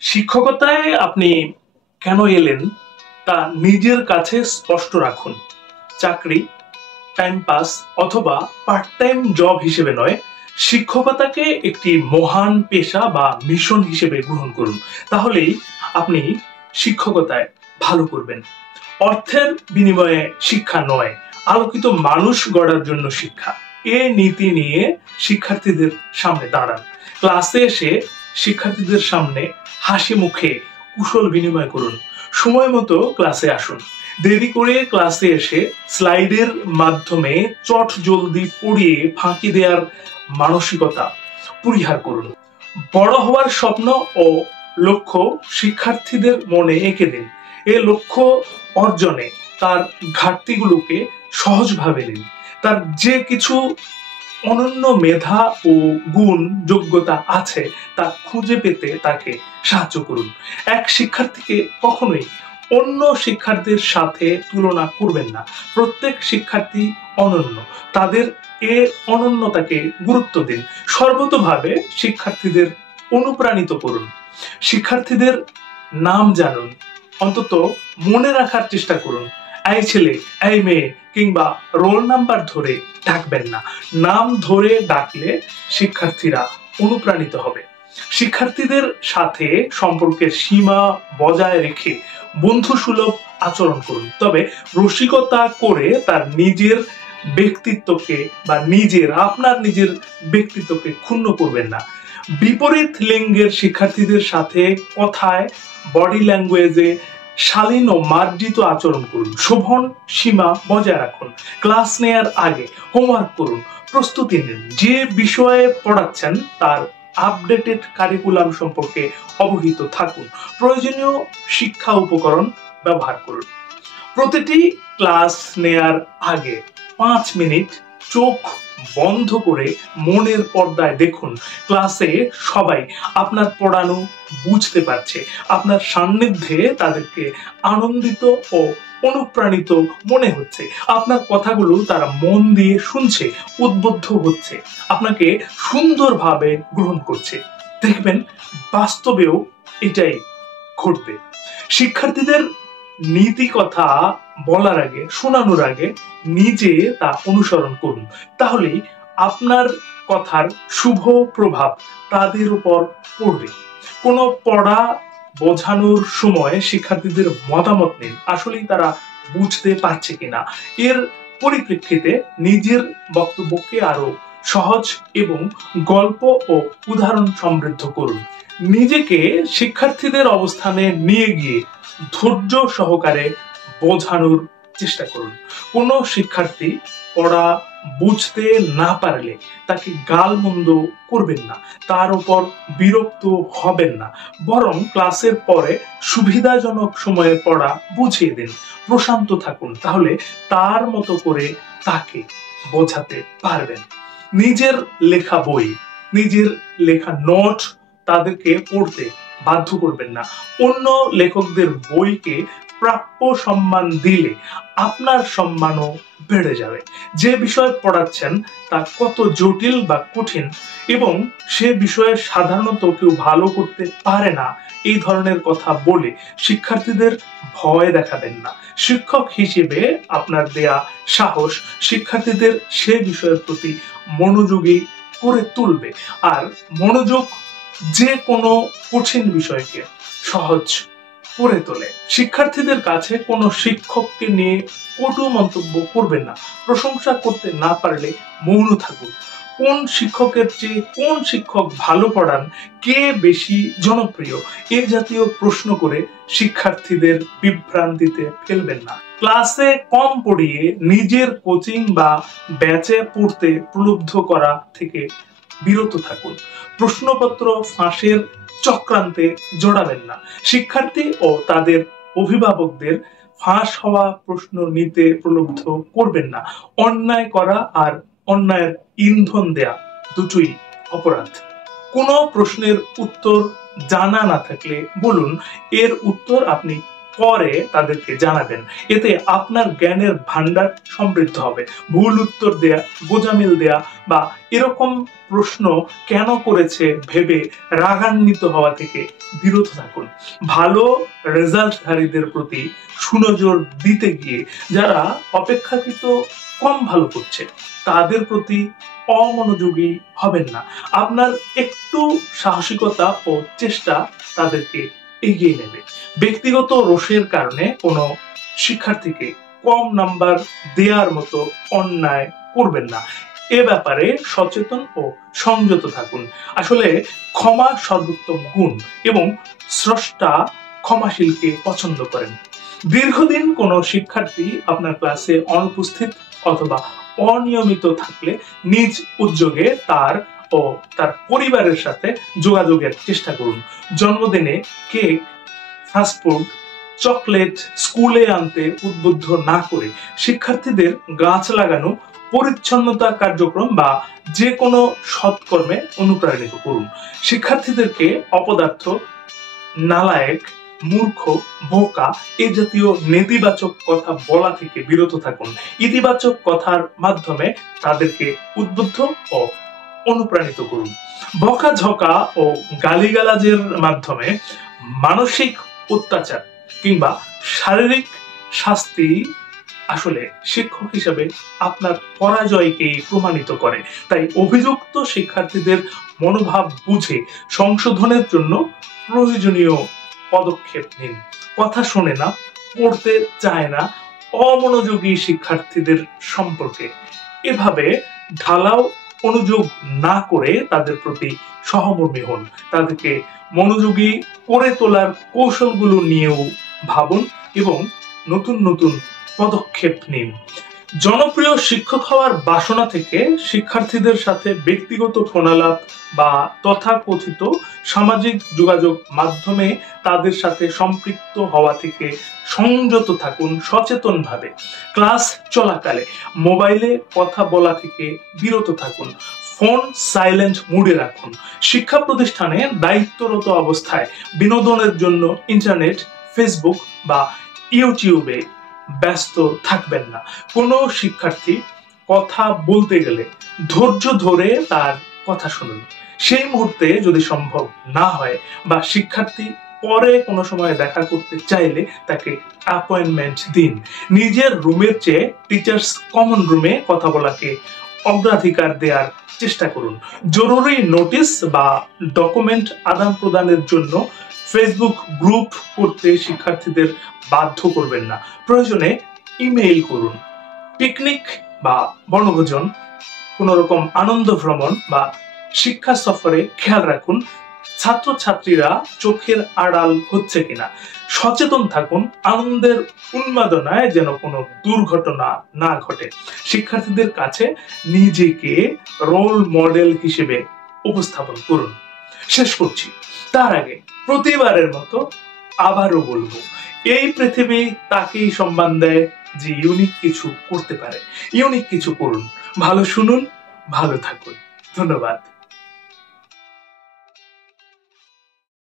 শিক্ষকতায় আপনি কেন এলেন তা নিজের কাছে স্পষ্ট রাখুন। চাকরি, টাইম পাস অথবা পার্ট টাইম জব হিসেবে নয়, শিক্ষকতাকে একটি মহান পেশা বা মিশন হিসেবে গ্রহণ করুন। তাহলেই আপনি শিক্ষকতায় ভালো করবেন। অর্থের বিনিময়ে শিক্ষা নয়, আলোকিত মানুষ গড়ার জন্য শিক্ষা। এ নীতি নিয়ে শিক্ষার্থীদের সামনে দাঁড়ান। ক্লাসে এসে শিক্ষার্থীদের সামনে হাসি মুখে কুশল বিনিময় করুন। সময় মতো ক্লাসে আসুন। দেরি করে ক্লাসে এসে স্লাইডের মাধ্যমে চট জলদি পড়িয়ে ফাঁকি দেওয়ার মানসিকতা পরিহার করুন। বড় হওয়ার স্বপ্ন ও লক্ষ্য শিক্ষার্থীদের মনে এঁকে দিন। এ লক্ষ্য অর্জনে তার ঘাটতিগুলোকে সহজভাবে নিন। তার যে কিছু অনন্য মেধা ও গুণ যোগ্যতা আছে তা খুঁজে পেতে তাকে সাহায্য করুন। এক শিক্ষার্থীকে কখনোই অন্য শিক্ষার্থীর সাথে তুলনা করবেন না। প্রত্যেক শিক্ষার্থী অনন্য, তাদের এ অনন্যতাকে গুরুত্ব দিন। সর্বতোভাবে শিক্ষার্থীদের অনুপ্রাণিত করুন। শিক্ষার্থীদের নাম জানুন, অন্তত মনে রাখার চেষ্টা করুন। এই ছেলে, এই মেয়ে কিংবা রোল নাম্বার ধরে ডাকবেন না। নাম ধরে ডাকলে শিক্ষার্থীরা অনুপ্রাণিত হবে। শিক্ষার্থীদের সাথে সম্পর্কের সীমা বজায় রেখে বন্ধুসুলভ আচরণ করুন, তবে রসিকতা করে তার নিজের ব্যক্তিত্বকে বা আপনার নিজের ব্যক্তিত্বকে ক্ষুণ্ণ করবেন না। বিপরীত লিঙ্গের শিক্ষার্থীদের সাথে কথায়, বডি ল্যাঙ্গুয়েজে শালীন ও মার্জিত আচরণ করুন। শোভন সীমা বজায় রাখুন। ক্লাস নেয়ার আগে হোমওয়ার্ক করুন, প্রস্তুতি নিন। যে বিষয়ে পড়াচ্ছেন তার আপডেটেড কারিকুলাম সম্পর্কে অবহিত থাকুন। প্রয়োজনীয় শিক্ষা উপকরণ ব্যবহার করুন। প্রতিটি ক্লাস নেয়ার আগে 5 মিনিট চোখ বন্ধ করে মনের পর্দায় দেখুন ক্লাসে সবাই আপনার পড়ানো বুঝতে পারছে। আপনার সান্নিধ্যে তাদেরকে আনন্দিত ও অনুপ্রাণিত মনে হচ্ছে। আপনার কথাগুলো তারা মন দিয়ে শুনছে, উদ্বুদ্ধ হচ্ছে, আপনাকে সুন্দরভাবে গ্রহণ করছে। দেখবেন বাস্তবেও এটাই ঘটবে। শিক্ষার্থীদের নীতি কথা বলার আগে, শোনানোর আগে নিজে তা অনুসরণ করুন। তাহলেই আপনার কথার শুভ প্রভাব তাদের উপর পড়বে। কোনো পড়া বোঝানোর সময় শিক্ষার্থীদের মতামত নিন, আসলেই তারা বুঝতে পারছে কিনা। এর পরিপ্রেক্ষিতে নিজের বক্তব্যকে আরো সহজ এবং গল্প ও উদাহরণ সমৃদ্ধ করুন। নিজেকে শিক্ষার্থীদের অবস্থানে নিয়ে গিয়ে ধৈর্য সহকারে বোঝানোর চেষ্টা করুন। কোনো শিক্ষার্থী পড়া বুঝতে না পারলে তাকে গালমন্দ করবেন না, তার উপর বিরক্ত হবেন না, বরং ক্লাসের পরে সুবিধাজনক সময়ে পড়া বুঝিয়ে দিন। প্রশান্ত থাকুন, তাহলে তার মতো করে তাকে বোঝাতে পারবেন। নিজের লেখা বই, নিজের লেখা নোট তাদেরকে পড়তে বাধ্য করবেন না। অন্য লেখকদের বইকে প্রাপ্য সম্মান দিলে আপনার সম্মানও বেড়ে যাবে। যে বিষয় পড়াচ্ছেন তা কত জটিল বা কঠিন এবং সে বিষয়ে সাধারণত কেউ ভালো করতে পারে না, এই ধরনের কথা বলে শিক্ষার্থীদের ভয় দেখাবেন না। শিক্ষক হিসেবে আপনার দেয়া সাহস শিক্ষার্থীদের সে বিষয়ের প্রতি মনোযোগী করে তুলবে। আর মনোযোগ যে কোনো কঠিন বিষয়কে সহজ করে তোলে। শিক্ষার্থীদের কাছে কোনো শিক্ষককে নিয়ে কটু মন্তব্য করবেন না। প্রশংসা করতে না পারলে মৌন থাকুন। কোন শিক্ষকের চেয়ে কোন শিক্ষক ভালো পড়ান, কে বেশি জনপ্রিয়, এ জাতীয় প্রশ্ন করে শিক্ষার্থীদের বিভ্রান্তিতে ফেলবেন না। ক্লাসে কম পড়িয়ে নিজের কোচিং বা ব্যাচে পড়তে প্রলুব্ধ করা থেকে বিরত থাকুন। প্রশ্নপত্র ফাঁসের চক্রান্তে জড়াবেন না। শিক্ষার্থী ও তাদের অভিভাবকদের ফাঁস হওয়া প্রশ্ন নিতে প্রলুব্ধ করবেন না। অন্যায় করা আর অন্যায়ের ইন্ধন দেয়া দুটোই অপরাধ। কোনো প্রশ্নের উত্তর জানা না থাকলে বলুন, এর উত্তর আপনি পরে তাদেরকে জানাবেন। এতে আপনার জ্ঞানের ভান্ডার সমৃদ্ধ হবে। ভুল উত্তর দেয়া, গোজামিল দেয়া বা এরকম প্রশ্ন কেন করেছে ভেবে রাগান্বিত হওয়া থেকে বিরত থাকুন। ভালো রেজাল্টধারীদের প্রতি সুনজর দিতে গিয়ে যারা অপেক্ষাকৃত কম ভালো করছে তাদের প্রতি অমনোযোগী হবেন না। আপনার একটু সাহসিকতা ও চেষ্টা তাদেরকে এগিয়ে নেবে। ব্যক্তিগত রোষের কারণে কোনো শিক্ষার্থীকে কম নাম্বার দেওয়ার মতো অন্যায় করবেন না। এ ব্যাপারে সচেতন ও সংযত থাকুন। আসলে ক্ষমা সর্বোত্তম গুণ এবং স্রষ্টা ক্ষমাশীলকে পছন্দ করেন। দীর্ঘদিন কোনো শিক্ষার্থী আপনার ক্লাসে অনুপস্থিত অথবা অনিয়মিত থাকলে নিজ উদ্যোগে তার ও তার পরিবারের সাথে যোগাযোগের চেষ্টা করুন। জন্মদিনে কেক, ফাস্টফুড, চকলেট স্কুলে আনতে উদ্বুদ্ধ না করে শিক্ষার্থীদের গাছ লাগানো, পরিচ্ছন্নতা কার্যক্রম বা যে কোনো সৎকর্মে অনুপ্রাণিত করুন। শিক্ষার্থীদেরকে অপদার্থ, নালায়েক, মূর্খ, বোকা এ জাতীয় নেতিবাচক কথা বলা থেকে বিরত থাকুন। ইতিবাচক কথার মাধ্যমে তাদেরকে উদ্বুদ্ধ ও অনুপ্রাণিত করুন। বকাঝকা ও গালিগালাজের মাধ্যমে মানসিক অত্যাচার কিংবা শারীরিক শাস্তি আসলে শিক্ষক হিসেবে আপনার পরাজয়কেই প্রমাণিত করে। তাই অভিযুক্ত শিক্ষার্থীদের মনোভাব বুঝে সংশোধনের জন্য প্রয়োজনীয় পদক্ষেপ নিন। কথা শোনে না, পড়তে চায় না, অমনোযোগী শিক্ষার্থীদের সম্পর্কে এভাবে ঢালাও অনুযোগ না করে তাদের প্রতি সহমর্মী হন। তাদেরকে মনোযোগী করে তোলার কৌশলগুলো নিয়েও ভাবুন এবং নতুন নতুন পদক্ষেপ নিন। জনপ্রিয় শিক্ষক হওয়ার বাসনা থেকে শিক্ষার্থীদের সাথে ব্যক্তিগত ফোনালাপ বা তথাকথিত সামাজিক যোগাযোগ মাধ্যমে তাদের সাথে সম্পৃক্ত হওয়া থেকে সংযত থাকুন সচেতনভাবে। ক্লাস চলাকালে মোবাইলে কথা বলা থেকে বিরত থাকুন। ফোন সাইলেন্ট মুডে রাখুন। শিক্ষা প্রতিষ্ঠানে দায়িত্বরত অবস্থায় বিনোদনের জন্য ইন্টারনেট, ফেসবুক বা ইউটিউবে ব্যস্ত থাকবেন না। কোনো শিক্ষার্থী কথা বলতে গেলে ধৈর্য ধরে তার কথা শুনুন। সেই মুহূর্তে যদি সম্ভব না হয় বা শিক্ষার্থী পরে কোনো সময় দেখা করতে চাইলে তাকে অ্যাপয়েন্টমেন্ট দিন। নিজের রুমের চেয়ে টিচার্স কমন রুমে কথা বলাকে অগ্রাধিকার দেওয়ার চেষ্টা করুন। জরুরি নোটিশ বা ডকুমেন্ট আদান প্রদানের জন্য ফেসবুক গ্রুপ করতে শিক্ষার্থীদের বাধ্য করবেন না। প্রয়োজনে ইমেইল করুন। পিকনিক বা বনভোজন, কোন রকম আনন্দ ভ্রমণ বা শিক্ষা সফরে খেয়াল রাখুন ছাত্রছাত্রীরা চোখের আড়াল হচ্ছে কিনা। সচেতন থাকুন আনন্দের উন্মাদনায় যেন কোনো দুর্ঘটনা না ঘটে। শিক্ষার্থীদের কাছে নিজেকে রোল মডেল হিসেবে উপস্থাপন করুন। শেষ করছি, তার আগে প্রতিবারের মতো আবারও বলবো, এই পৃথিবী তাকেই সম্মান দেয় যে ইউনিক কিছু করতে পারে। ইউনিক কিছু করুন, ভালো শুনুন, ভালো থাকুন। ধন্যবাদ।